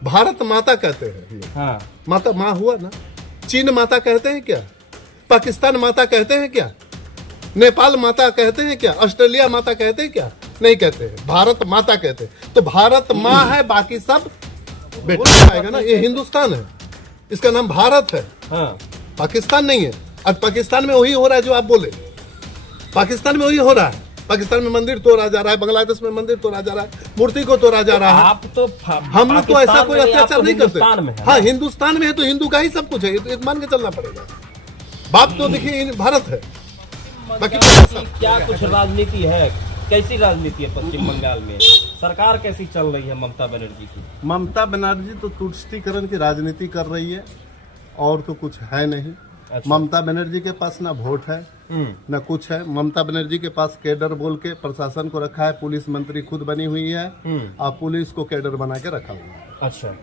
भारत माता कहते हैं। हाँ। माता माँ हुआ ना। चीन माता कहते हैं क्या? पाकिस्तान माता कहते हैं क्या? नेपाल माता कहते हैं क्या? ऑस्ट्रेलिया माता कहते हैं क्या? नहीं कहते हैं, भारत माता कहते हैं। तो भारत माँ है, बाकी सब बेटा आएगा ना। ये हिंदुस्तान है, इसका नाम भारत है। हाँ। पाकिस्तान नहीं है। और पाकिस्तान में वही हो रहा है जो आप बोले, पाकिस्तान में वही हो रहा है। पाकिस्तान में मंदिर तोड़ा जा रहा है, बांग्लादेश में मंदिर तोड़ा जा रहा है, मूर्ति को तोड़ा जा रहा है। आप तो हम लोग तो ऐसा कोई अत्याचार नहीं करते। हाँ, है। हिंदुस्तान में है तो हिंदू का ही सब कुछ है, ये तो मान के चलना पड़ेगा। बाप तो देखिए भारत है, बाकी क्या कुछ राजनीति है? कैसी राजनीति है पश्चिम बंगाल में? सरकार कैसी चल रही है ममता बनर्जी की? ममता बनर्जी तो तुष्टीकरण की राजनीति कर रही है, और तो कुछ है नहीं। अच्छा। ममता बनर्जी के पास ना वोट है न कुछ है। ममता बनर्जी के पास कैडर बोल के प्रशासन को रखा है, पुलिस मंत्री खुद बनी हुई है और पुलिस को कैडर बना के रखा हुआ है। अच्छा,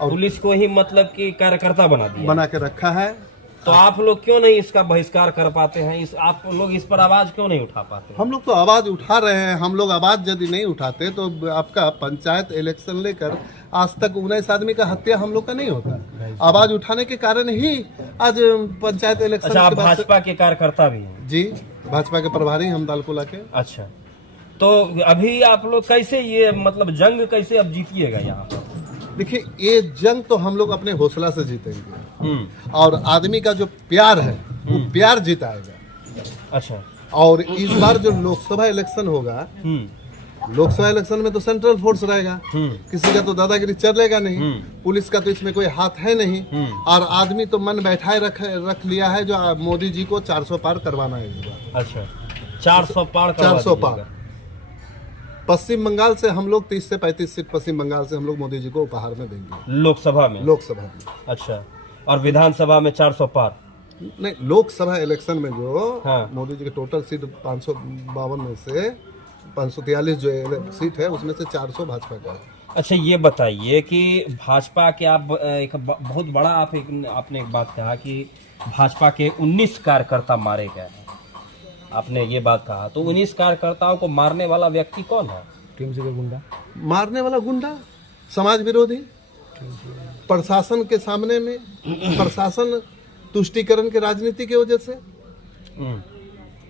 और पुलिस को ही मतलब कि कार्यकर्ता बना के रखा है। तो आप लोग क्यों नहीं इसका बहिष्कार कर पाते हैं? आप लोग इस पर आवाज क्यों नहीं उठा पाते? हम लोग तो आवाज उठा रहे हैं। हम लोग आवाज यदि नहीं उठाते तो आपका पंचायत इलेक्शन लेकर आज तक 19 आदमी का हत्या हम लोग का नहीं होता। आवाज उठाने के कारण ही आज पंचायत इलेक्शन। अच्छा, आप भाजपा के कार्यकर्ता भी हैं? जी, भाजपा के प्रभारी हम दालकोला के। अच्छा, तो अभी आप लोग कैसे ये मतलब जंग कैसे अब जीतिएगा यहाँ पर? देखिए, ये जंग तो हम लोग अपने हौसला से जीतेंगे, और आदमी का जो प्यार है वो प्यार जिताएगा। अच्छा, और इस बार जो लोकसभा इलेक्शन होगा, लोकसभा इलेक्शन में तो सेंट्रल फोर्स रहेगा, किसी का तो दादागिरी चलेगा नहीं, पुलिस का तो इसमें कोई हाथ है नहीं। और आदमी तो मन बैठाए रख लिया है जो मोदी जी को 400 पार करवाना है इस बार। अच्छा, 400 पार 400 पार। पश्चिम बंगाल से हम लोग 30 से 35 सीट पश्चिम बंगाल से हम लोग मोदी जी को उपहार में देंगे लोकसभा में। अच्छा, और विधानसभा में 400 पार नहीं, लोकसभा इलेक्शन में जो हाँ। मोदी जी के टोटल सीट 552 में से 543 जो सीट है उसमें से 400 भाजपा का है। अच्छा, ये बताइए कि भाजपा के आप एक बहुत बड़ा आपने एक बात कहा कि भाजपा के 19 कार्यकर्ता मारे गए हैं, आपने ये बात कहा। तो 19 कार्यकर्ताओं को मारने वाला व्यक्ति कौन है? टीएमसी का गुंडा। मारने वाला गुंडा, समाज विरोधी, प्रशासन के सामने में प्रशासन तुष्टीकरण की राजनीति की वजह से,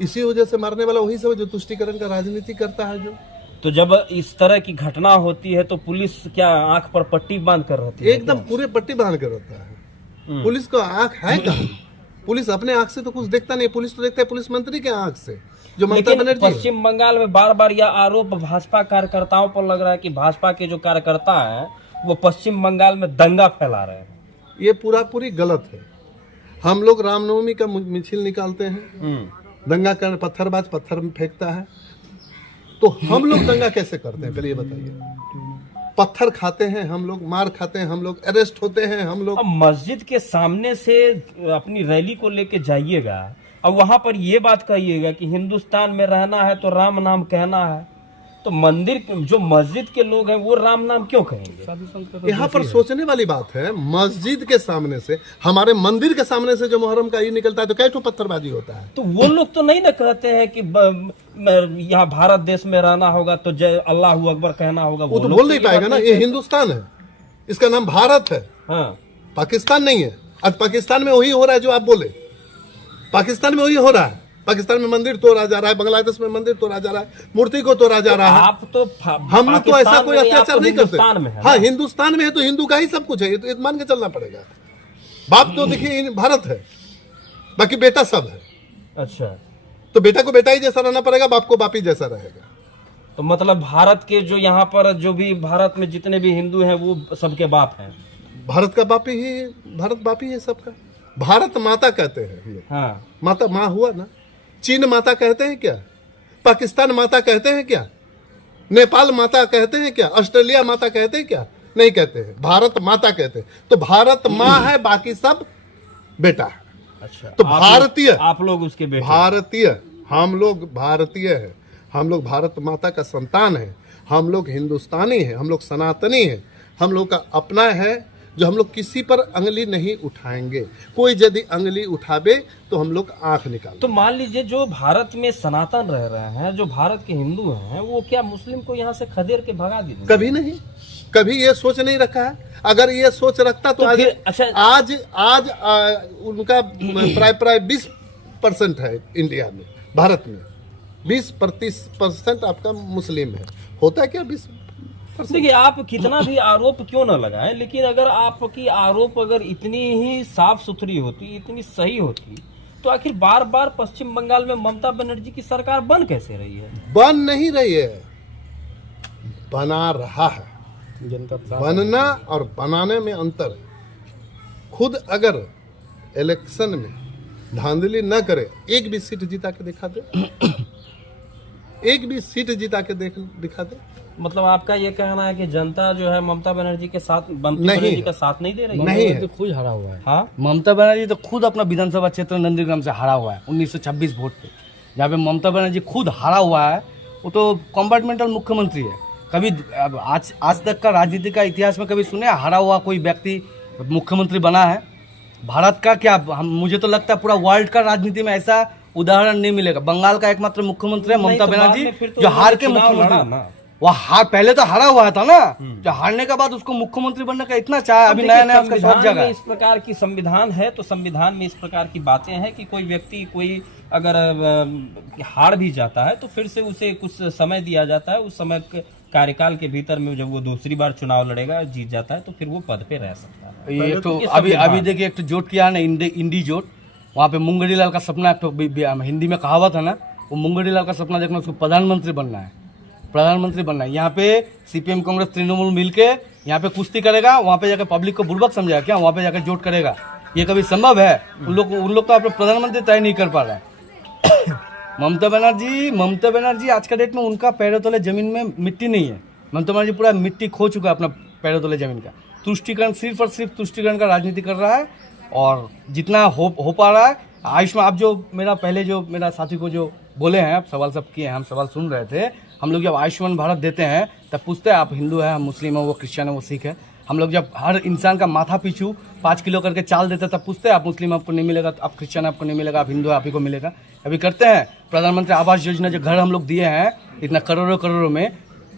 इसी वजह से मारने वाला वही सब जो तुष्टीकरण का राजनीति करता है। जो तो जब इस तरह की घटना होती है तो पुलिस क्या आंख पर पट्टी बांध कर रहती है? एकदम पूरे पट्टी बांध कर रहता है। पुलिस को आंख है कहाँ? पुलिस अपने आंख से तो कुछ देखता नहीं, पुलिस तो देखता है पुलिस मंत्री के आंख से जो ममता बनर्जी। पश्चिम बंगाल में बार बार यह आरोप भाजपा कार्यकर्ताओं पर लग रहा है कि भाजपा के जो कार्यकर्ता हैं वो पश्चिम बंगाल में दंगा फैला रहे हैं। ये पूरी गलत है। हम लोग रामनवमी का मिছিল निकालते हैं, दंगा कर पत्थरबाज पत्थर में फेंकता है, तो हम लोग दंगा कैसे करते हैं? पहले ये बताइए। पत्थर खाते हैं हम लोग, मार खाते हैं हम लोग, अरेस्ट होते हैं हम लोग। अब मस्जिद के सामने से अपनी रैली को लेके जाइएगा और वहां पर ये बात कहिएगा कि हिंदुस्तान में रहना है तो राम नाम कहना है, तो मंदिर जो मस्जिद के लोग हैं वो राम नाम क्यों कहेंगे? यहाँ पर सोचने वाली बात है। मस्जिद के सामने से, हमारे मंदिर के सामने से जो मुहर्रम का ईद निकलता है तो कैसे पत्थरबाजी होता है? तो वो लोग तो नहीं ना कहते हैं कि यहाँ भारत देश में रहना होगा तो जय अल्लाह अकबर कहना होगा। वो तो बोल नहीं पाएगा ना। ये हिंदुस्तान है, इसका नाम भारत है। हाँ। पाकिस्तान नहीं है। आज पाकिस्तान में वही हो रहा है जो आप बोले, पाकिस्तान में वही हो रहा है। पाकिस्तान में मंदिर तोड़ा जा रहा है, बांग्लादेश में मंदिर तोड़ा जा रहा है, मूर्ति को तोड़ा जा रहा है। आप तो हम लोग तो ऐसा कोई अत्याचार नहीं करते। हाँ, हिंदुस्तान में है तो हिंदू का ही सब कुछ है, ये तो मान के चलना पड़ेगा। बाप तो देखिए भारत है, बाकी बेटा सब है। अच्छा, तो बेटा को बेटा ही जैसा रहना पड़ेगा, बाप को बाप ही जैसा रहेगा। तो मतलब भारत के जो यहाँ पर जो भी भारत में जितने भी हिंदू हैं वो सबके बाप हैं। भारत का बाप ही, भारत बाप ही है सबका। भारत माता कहते हैं। हाँ। माता माँ हुआ ना। चीन माता कहते हैं क्या? पाकिस्तान माता कहते हैं क्या? नेपाल माता कहते हैं क्या? ऑस्ट्रेलिया माता कहते हैं क्या? नहीं कहते हैं, भारत माता कहते हैं। तो भारत माँ है, बाकी सब बेटा है। अच्छा, तो भारतीय, आप लोग उसके बेटे? भारतीय, हम लोग भारतीय है, हम लोग भारत माता का संतान है, हम लोग हिंदुस्तानी है, हम लोग सनातनी है, हम लोग का अपना है जो हम लोग किसी पर अंगली नहीं उठाएंगे। कोई यदि अंगली उठावे तो हम लोग आंख निकाल। तो मान लीजिए जो भारत में सनातन रह रहे हैं, जो भारत के हिंदू हैं, वो क्या मुस्लिम को यहाँ से खदेड़ के भगा देंगे? कभी नहीं। कभी ये सोच नहीं रखा है। अगर ये सोच रखता तो, तो आज फिर अच्छा आज उनका प्राय 20% है इंडिया में, भारत में 20% आपका मुस्लिम है। होता है क्या 20%? देखिए, आप कितना भी आरोप क्यों न लगाएं, लेकिन अगर आपकी आरोप अगर इतनी ही साफ सुथरी होती, इतनी सही होती, तो आखिर बार बार पश्चिम बंगाल में ममता बनर्जी की सरकार बन कैसे रही है? बन नहीं रही है, बना रहा है। बनना और बनाने में अंतर है। खुद अगर इलेक्शन में धांधली न करे, एक भी सीट जिता के दिखा दे, एक भी सीट जिता के दिखा दे। मतलब आपका ये कहना है कि जनता जो है ममता बनर्जी के साथ, ममता नहीं बनर्जी है। का साथ नहीं दे रही? नहीं है। तो खुद हरा हुआ है। हाँ, ममता बनर्जी तो खुद अपना विधानसभा क्षेत्र नंदीग्राम से हारा हुआ है 1926 वोट पे। जहाँ पे ममता बनर्जी खुद हारा हुआ है, वो तो कंपार्टमेंटल मुख्यमंत्री है। कभी आज तक का राजनीति का इतिहास में कभी सुने हारा हुआ कोई व्यक्ति मुख्यमंत्री बना है? भारत का क्या, मुझे तो लगता है पूरा वर्ल्ड का राजनीति में ऐसा उदाहरण नहीं मिलेगा। बंगाल का एकमात्र मुख्यमंत्री है नहीं, ममता तो बाद बनर्जी, में फिर तो जो हार के चुनाव लड़ा मुख्यमंत्री। ना। वह पहले तो हारा हुआ था ना, जो हारने के बाद उसको मुख्यमंत्री बनने का इतना चाह, अभी नया नया उसका सब जगह। इस प्रकार की संविधान है, तो संविधान में इस प्रकार की बातें हैं कि कोई व्यक्ति कोई अगर हार भी जाता है तो फिर से उसे कुछ समय दिया जाता है। उस समय कार्यकाल के भीतर में जब वो दूसरी बार चुनाव लड़ेगा, जीत जाता है, तो फिर वो पद पे रह सकता है। ये तो अभी देखिए, एक तो जोट किया ना, इंडी जोट, वहाँ पे मुंगड़ी लाल का सपना, एक तो हिंदी में कहावत है ना, वो मुंगड़ी लाल का सपना देखना, उसको प्रधानमंत्री बनना है, प्रधानमंत्री बनना है। यहाँ पे सीपीएम कांग्रेस तृणमूल मिलके यहाँ पे कुश्ती करेगा, वहाँ पे जाकर पब्लिक को बुर्बक समझाएगा क्या, वहाँ पे जाकर जोट करेगा? ये कभी संभव है? उन लोग तो अपने प्रधानमंत्री तय नहीं कर पा रहे हैं। ममता बनर्जी आज का डेट में उनका पैरों तले जमीन में मिट्टी नहीं है। ममता बनर्जी पूरा मिट्टी खो चुका है अपना पैरों तले जमीन का। तुष्टिकरण, सिर्फ और सिर्फ तुष्टिकरण का राजनीति कर रहा है, और जितना हो पा रहा है। आयुष्मान, आप जो मेरा साथी को जो बोले हैं, आप सवाल सब किए हैं, हम सवाल सुन रहे थे। हम लोग जब आयुष्मान भारत देते हैं तब पूछते हैं आप हिंदू है, हम मुस्लिम है, वो क्रिश्चियन है, वो सिख है। हम लोग जब हर इंसान का माथा पीछू 5 किलो करके चाल देते तब पूछते हैं आप मुस्लिम, आपको नहीं मिलेगा, आप क्रिश्चियन, आपको नहीं मिलेगा, आप हिंदू है, आप ही को मिलेगा। अभी करते हैं प्रधानमंत्री आवास योजना, जो घर हम लोग दिए हैं इतना करोड़ों में,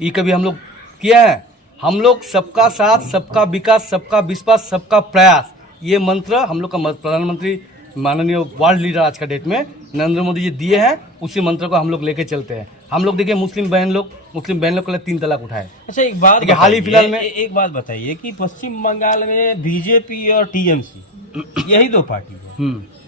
ये कभी हम लोग किए हैं? हम लोग सबका साथ, सबका विकास, सबका विश्वास, सबका प्रयास, ये मंत्र हम लोग का प्रधानमंत्री माननीय वर्ल्ड लीडर आज का डेट में नरेंद्र मोदी जी दिए हैं। उसी मंत्र को हम लोग लेके चलते हैं। हम लोग देखिए, मुस्लिम बहन लोग के लिए 3 तलाक उठाए। अच्छा, एक बात देखिए, हाल ही फिलहाल में एक बात बताइए कि पश्चिम बंगाल में बीजेपी और टीएमसी यही 2 पार्टी है,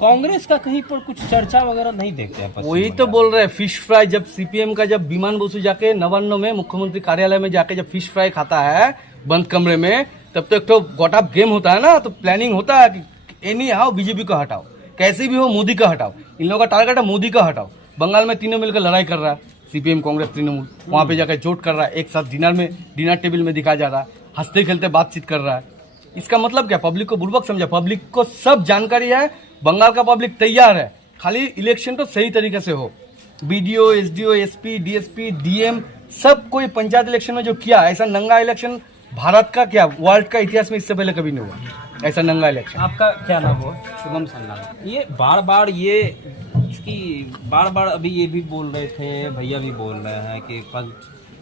कांग्रेस का कहीं पर कुछ चर्चा वगैरह नहीं देखते हैं? वही तो बोल रहे हैं, फिश फ्राई। जब सीपीएम का जब विमान बसु जाके नवान्न में मुख्यमंत्री कार्यालय में जाके जब फिश फ्राई खाता है बंद कमरे में, तब तो एक तो गॉट अप गेम होता है ना, तो प्लानिंग होता है कि एनी हाउ बीजेपी को हटाओ, कैसे भी हो मोदी का हटाओ। इन लोगों का टारगेट है मोदी का हटाओ। बंगाल में तीनों मिलकर लड़ाई कर रहा है, सीपीएम कांग्रेस तृणमूल, वहां पे जाकर जोट कर रहा है, एक साथ डिनर टेबल में दिखाया जा रहा है, हंसते खेलते बातचीत कर रहा है। इसका मतलब क्या? पब्लिक को बुर्बक समझा। पब्लिक को सब जानकारी है, बंगाल का पब्लिक तैयार है, खाली इलेक्शन तो सही तरीके से हो। BDO, SDO, SP, DSP, DM, सब कोई पंचायत इलेक्शन में जो किया, ऐसा नंगा इलेक्शन भारत का क्या, वर्ल्ड का इतिहास में इससे पहले कभी नहीं हुआ ऐसा नंगा इलेक्शन। आपका क्या नाम हुआ? शुभम सन्ना। ये बार बार अभी ये भी बोल रहे थे, भैया भी बोल रहे हैं कि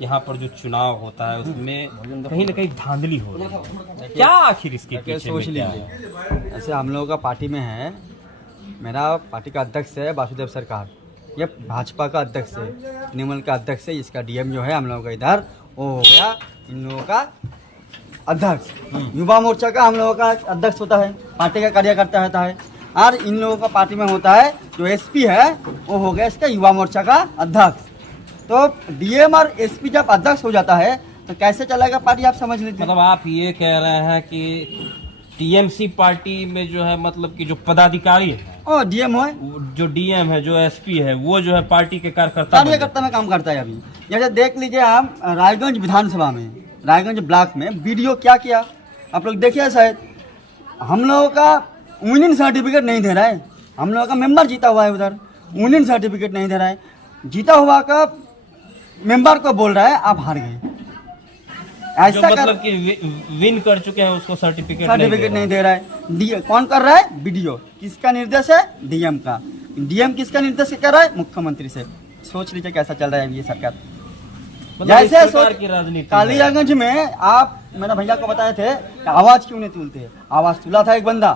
यहाँ पर जो चुनाव होता है उसमें कहीं ना कहीं धांधली हो रही है। क्या आखिर इसके पीछे में क्या है? ऐसे हम लोगों का पार्टी में है, मेरा पार्टी का अध्यक्ष है वासुदेव सरकार, ये भाजपा का अध्यक्ष है, तृणमूल का अध्यक्ष है, इसका डीएम जो है हम लोगों का इधर वो हो गया इन लोगों का अध्यक्ष। युवा मोर्चा का हम लोगों का अध्यक्ष होता है, पार्टी का कार्यकर्ता होता है, और इन लोगों का पार्टी में होता है जो एसपी है वो हो गया इसका युवा मोर्चा का अध्यक्ष। तो डीएम और एसपी जब अध्यक्ष हो जाता है तो कैसे चलेगा पार्टी, आप समझ लीजिए। मतलब आप ये कह रहे हैं कि टीएमसी पार्टी में जो है, मतलब कि जो पदाधिकारी है, ओ डीएम है, जो डीएम है, जो एसपी है, वो जो है पार्टी के कार्यकर्ता में काम करता है। अभी जैसे देख लीजिए आप रायगंज विधानसभा में, रायगंज ब्लॉक में वीडियो क्या किया आप लोग देखिए। शायद हम लोगों का विनिंग सर्टिफिकेट नहीं दे रहा है, हम लोगों का मेंबर जीता हुआ है, उधर विनिंग सर्टिफिकेट नहीं दे रहा है, जीता हुआ का मेंबर को बोल रहा है आप हार गए। ऐसा मतलब कि विन कर चुके हैं उसको सर्टिफिकेट नहीं दे रहा है। कौन कर रहा है? वीडियो किसका निर्देश है? डीएम का। डीएम किसका निर्देश कर रहा है? मुख्यमंत्री से। सोच लीजिए कैसा चल रहा है ये सरकार। इस जैसे प्रकार की राजनीति है। कालियागंज में आप मेरा भैया को बताए थे कि आवाज क्यों नहीं तुलते, आवाज तुला था एक बंदा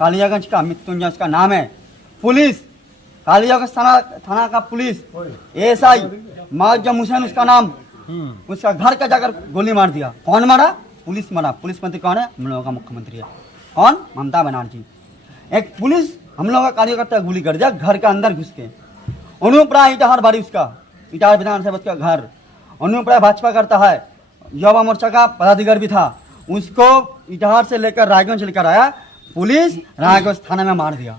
कालियागंज का, मृत्युंजय उसका नाम है। पुलिस कालियागंज थाना का पुलिस एएसआई मुआज्जम हुसैन उसका नाम, उसका घर का जाकर गोली मार दिया। कौन मारा? पुलिस मारा। पुलिस मंत्री कौन है? हम लोगों का मुख्यमंत्री है। कौन? ममता बनर्जी। एक पुलिस हम लोगों का कार्यकर्ता गोली कर दिया घर के अंदर घुस के। अनुप्राय इटाहर बारी उसका, इटाहर विधानसभा का घर। अनुप्राय भाजपा करता है, युवा मोर्चा का पदाधिकारी भी था। उसको इटाहर से लेकर रायगंज लेकर आया पुलिस, रायगंज थाना में मार दिया।